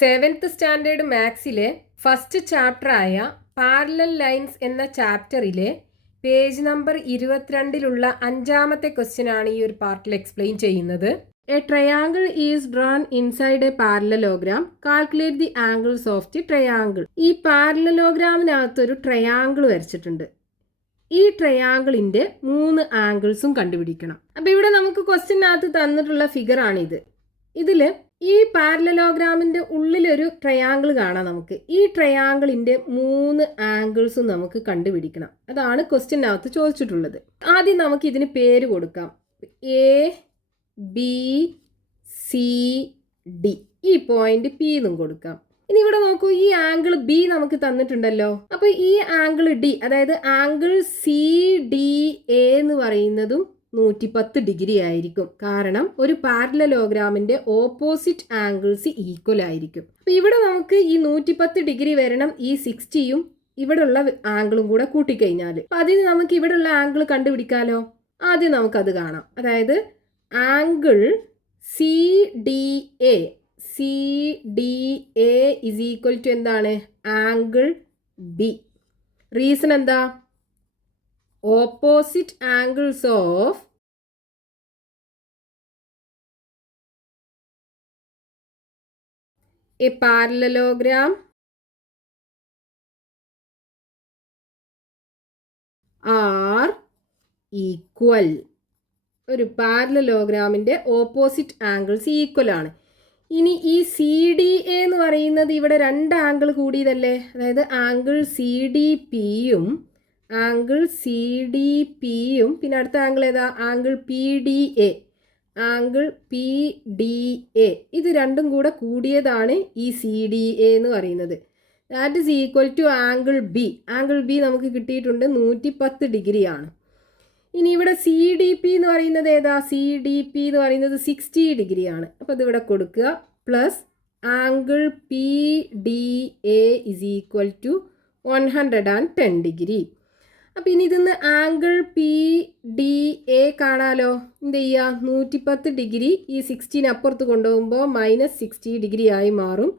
Seventh standard മാത്സിലെ first ചാപ്റ്ററായ parallel lines എന്ന ചാപ്റ്ററിലെ പേജ് നമ്പർ 22-ലുള്ള 5-ാമത്തെ ക്വസ്റ്റ്യൻ ആണ് ഈ ഒരു പാർട്ടിൽ എക്സ്പ്ലെയിൻ ചെയ്യുന്നത്. A triangle is drawn inside a parallelogram. Calculate the angles of the triangle. ഈ പാരലലോഗ്രാമിനകത്തൊരു ട്രയാങ്കിൾ വരച്ചിട്ടുണ്ട്. ഈ ട്രയാങ്കിളിന്റെ 3 ആംഗിൾസും കണ്ടുപിടിക്കണം. അപ്പൊ ഇവിടെ നമുക്ക് ക്വസ്റ്റ്യനകത്ത് തന്നിട്ടുള്ള ഫിഗർ ആണിത്. ഇതില് ഈ പാരലലോഗ്രാമിന്റെ ഉള്ളിലൊരു ട്രയാങ്കിൾ കാണാം. നമുക്ക് ഈ ട്രയാങ്കിളിന്റെ 3 ആംഗിൾസും നമുക്ക് കണ്ടുപിടിക്കണം. അതാണ് ക്വസ്റ്റ്യനകത്ത് ചോദിച്ചിട്ടുള്ളത്. ആദ്യം നമുക്ക് ഇതിന് പേര് കൊടുക്കാം. A B C D. ഈ പോയിന്റ് പി എന്നും കൊടുക്കാം. ഇനി ഇവിടെ നോക്കൂ, ഈ ആംഗിൾ ബി നമുക്ക് തന്നിട്ടുണ്ടല്ലോ. അപ്പൊ ഈ ആംഗിൾ ഡി, അതായത് ആംഗിൾ സി ഡി എ എന്ന് പറയുന്നതും 110 ഡിഗ്രി ആയിരിക്കും. കാരണം ഒരു പാരലലോഗ്രാമിന്റെ ഓപ്പോസിറ്റ് ആംഗിൾസ് ഈക്വൽ ആയിരിക്കും. അപ്പൊ ഇവിടെ നമുക്ക് ഈ 110 ഡിഗ്രി വരണം. ഈ 60യും ഇവിടെയുള്ള ആംഗിളും കൂടെ കൂട്ടിക്കഴിഞ്ഞാൽ അപ്പൊ അതിന് നമുക്ക് ഇവിടെയുള്ള ആംഗിൾ കണ്ടുപിടിക്കാലോ. ആദ്യം നമുക്കത് കാണാം. അതായത് angle C D A is equal to എന്താണ്? Angle B. റീസൺ എന്താ? Opposite angles of a parallelogram are equal. ഒരു പാരലലോഗ്രാമിന്റെ ഓപ്പോസിറ്റ് ആംഗിൾസ് ഈക്വൽ ആണ്. ഇനി ഈ സി ഡി എ എന്ന് പറയുന്നത് ഇവിടെ 2 ആംഗിൾ കൂടിയതല്ലേ. അതായത് ആംഗിൾ സി ഡി പിയും പിന്നെ അടുത്ത ആംഗിൾ ഏതാ? Angle P D A. ഇത് രണ്ടും കൂടെ കൂടിയതാണ് ഈ സി ഡി എ എന്ന് പറയുന്നത്. That is equal to angle B. Angle B നമുക്ക് കിട്ടിയിട്ടുണ്ട് 110 ഡിഗ്രി ആണ്. ഇനി ഇവിടെ സി ഡി പി എന്ന് പറയുന്നത് ഏതാ? സി ഡി പി എന്ന് പറയുന്നത് 60 ഡിഗ്രി ആണ്. അപ്പോൾ ഇതിവിടെ കൊടുക്കുക. Plus angle P D A is equal to 110 degree. അപ്പം ഇനി ഇതിന്ന് ആംഗിൾ പി ഡി എ കാണാലോ. എന്ത് ചെയ്യുക? 110 ഡിഗ്രി ഈ 60 അപ്പുറത്ത് കൊണ്ടുപോകുമ്പോൾ -60 ഡിഗ്രി ആയി മാറും.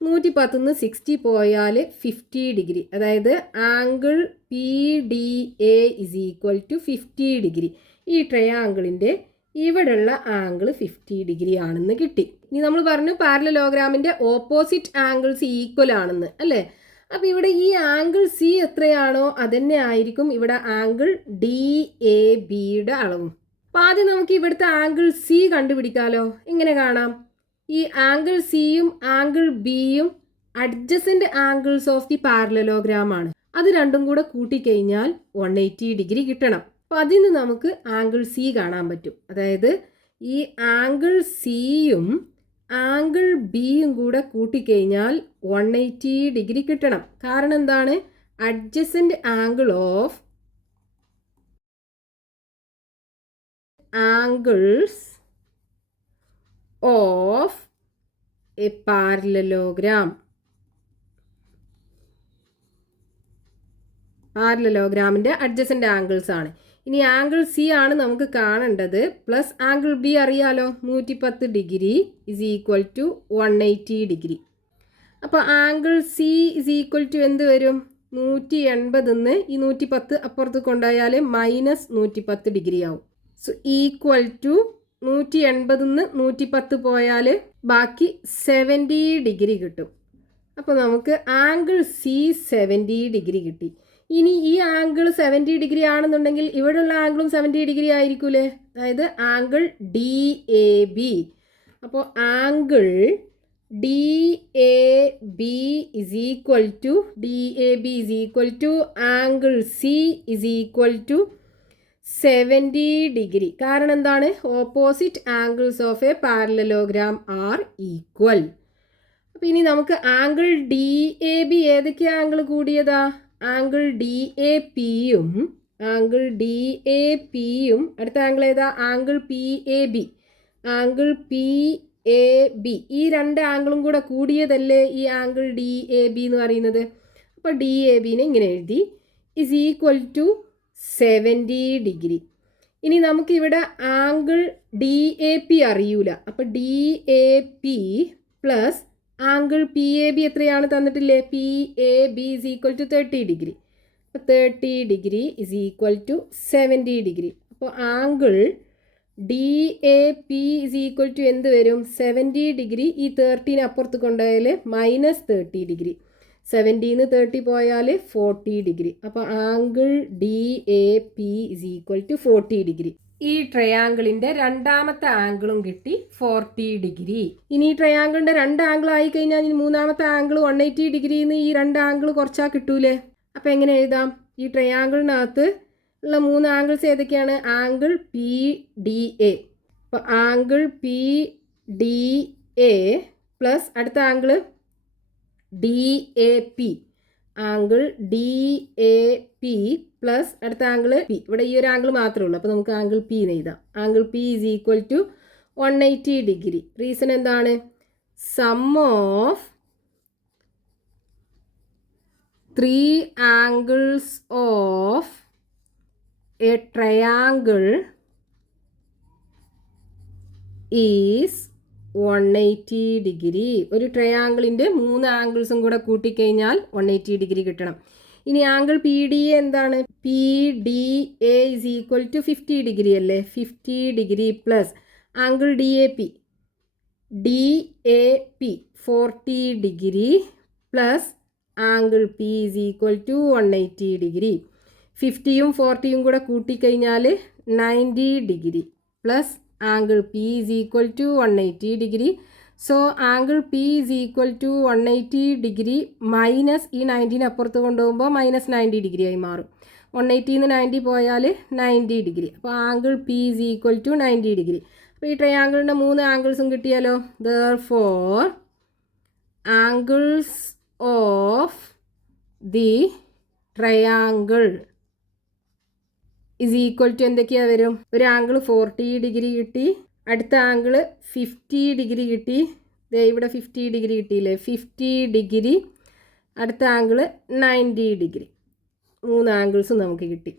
110 60 പോയാൽ 50 ഡിഗ്രി. അതായത് angle P D A is equal to 50 degree. ഈ ട്രയാങ്കിളിൻ്റെ ഇവിടെയുള്ള ആംഗിൾ 50 ഡിഗ്രി ആണെന്ന് കിട്ടി. ഇനി നമ്മൾ പറഞ്ഞു പാരലലോഗ്രാമിൻ്റെ ഓപ്പോസിറ്റ് ആംഗിൾസ് ഈക്വൽ ആണെന്ന്, അല്ലേ? അപ്പം ഇവിടെ ഈ ആംഗിൾ സി എത്രയാണോ അതന്നെ ആയിരിക്കും ഇവിടെ ആംഗിൾ ഡി എ ബിയുടെ അളവും. അപ്പം ആദ്യം നമുക്ക് ഇവിടുത്തെ ആംഗിൾ സി കണ്ടുപിടിക്കാമല്ലോ. എങ്ങനെ കാണാം? ഈ ആംഗിൾ സിയും ആംഗിൾ ബിയും adjacent angles of the parallelogram ആണ്. അത് രണ്ടും കൂടെ കൂട്ടിക്കഴിഞ്ഞാൽ 180 ഡിഗ്രി കിട്ടണം. അപ്പം അതിന് നമുക്ക് ആംഗിൾ സി കാണാൻ പറ്റും. അതായത് ഈ ആംഗിൾ സിയും ആംഗിൾ ബിയും കൂടെ കൂട്ടിക്കഴിഞ്ഞാൽ 180 ഡിഗ്രി കിട്ടണം. കാരണം എന്താണ്? Adjacent angle of angles of a parallelogram. പാരലലോഗ്രാമിൻ്റെ അഡ്ജസന്റ് ആംഗിൾസ് ആണ്. ഇനി ആംഗിൾ സി ആണ് നമുക്ക് കാണേണ്ടത്. പ്ലസ് ആംഗിൾ ബി അറിയാലോ, 110 degree is equal to 180 degree. അപ്പോൾ angle C is equal to എന്ത് വരും? 180 ഈ 110 അപ്പുറത്ത് കൊണ്ടുപോയാൽ -110 ഡിഗ്രി ആവും. സോ ഈക്വൽ ടു 180 110 പോയാൽ ബാക്കി 70 ഡിഗ്രി കിട്ടും. അപ്പോൾ നമുക്ക് ആംഗിൾ സി 70 ഡിഗ്രി കിട്ടി. ഇനി ഈ ആംഗിൾ 70 ഡിഗ്രി ആണെന്നുണ്ടെങ്കിൽ ഇവിടെയുള്ള ആംഗിളും 70 ഡിഗ്രി ആയിരിക്കൂലേ. അതായത് ആംഗിൾ ഡി എ ബി. അപ്പോൾ angle D A B is equal to angle C is equal to 70 degree. കാരണം എന്താണ്? Opposite angles of a parallelogram are equal. അപ്പോൾ ഇനി നമുക്ക് ആംഗിൾ ഡി എ ബി ഏതൊക്കെ ആംഗിൾ കൂടിയതാ? ആംഗിൾ ഡി എ പിയും അടുത്ത ആംഗിൾ ഏതാ? Angle P A B. ഈ 2 ആംഗിളും കൂടെ കൂടിയതല്ലേ ഈ ആംഗിൾ ഡി എ ബി എന്ന് പറയുന്നത്. അപ്പോൾ ഡി എ ബിനെ ഇങ്ങനെ എഴുതി ഇസ് ഈക്വൽ ടു 70 ഡിഗ്രി. ഇനി നമുക്കിവിടെ ആംഗിൾ ഡി എ പി അറിയൂല. അപ്പോൾ D A P plus angle P A B എത്രയാണ് തന്നിട്ടില്ലേ? P A B is equal to 30 degree. അപ്പോൾ 30 degree is equal to 70 degree. അപ്പോൾ angle D A P is equal to എന്ത് വരും? 70 degree. ഈ 30 അപ്പുറത്ത് കൊണ്ടുപോയാൽ -30 ഡിഗ്രി. 70 30 പോയാൽ 40 ഡിഗ്രി. അപ്പോൾ angle D A P is equal to 40 degree. ഈ ട്രയാങ്കിളിൻ്റെ രണ്ടാമത്തെ ആംഗിളും കിട്ടി 40 ഡിഗ്രി. ഇനി ഈ ട്രയാങ്കിളിൻ്റെ രണ്ട് ആംഗിൾ ആയി കഴിഞ്ഞാൽ ഇനി മൂന്നാമത്തെ ആംഗിൾ 180 ഡിഗ്രിന്ന് ഈ രണ്ട് ആംഗിൾ കുറച്ചാൽ കിട്ടൂലേ? അപ്പോൾ എങ്ങനെ എഴുതാം? ഈ ട്രയാങ്കിളിനകത്ത് ഉള്ള മൂന്ന് ആംഗിൾസ് ഏതൊക്കെയാണ്? Angle P D A. അപ്പോൾ angle P D A plus അടുത്ത angle D A P. Angle D A P plus അടുത്ത ആംഗിൾ പി. ഇവിടെ ഈ ഒരു ആംഗിൾ മാത്രമേ ഉള്ളൂ. അപ്പോൾ നമുക്ക് ആംഗിൾ പി എന്ന് എഴുതാം. Angle P is equal to 180 degree. Reason എന്താണ്? Sum of 3 angles of a triangle is 180 degree. ഒരു ട്രയാങ്കിളിൻ്റെ 3 ആംഗിൾസും കൂടെ കൂട്ടിക്കഴിഞ്ഞാൽ 180 ഡിഗ്രി കിട്ടണം. ഇനി ആംഗിൾ പി ഡി എ എന്താണ്? P D A is equal to 50 degree അല്ലേ? 50 degree plus angle D A P. D A P 40 degree plus angle P is equal to 180 degree. 50യും 40യും കൂടെ കൂട്ടിക്കഴിഞ്ഞാൽ 90 degree plus angle P is equal to 180 degree. So angle P is equal to 180 degree minus ഈ 90 അപ്പുറത്ത് കൊണ്ടുപോകുമ്പോൾ -90 degree ആയി മാറും. 180 90 പോയാൽ 90 ഡിഗ്രി. അപ്പോൾ angle P is equal to 90 degree. അപ്പോൾ ഈ ട്രയാങ്കിളിൻ്റെ 3 ആംഗിൾസും കിട്ടിയാലോ? Therefore angles of the triangle is equal to എന്തൊക്കെയാണ് വരും? ഒരു ആംഗിൾ 40 ഡിഗ്രി കിട്ടി, അടുത്ത ആംഗിൾ 50 ഡിഗ്രി കിട്ടി, ഇവിടെ 50 ഡിഗ്രി കിട്ടിയില്ലേ? 50 ഡിഗ്രി, അടുത്ത ആംഗിൾ 90 ഡിഗ്രി. 3 ആംഗിൾസും നമുക്ക് കിട്ടി.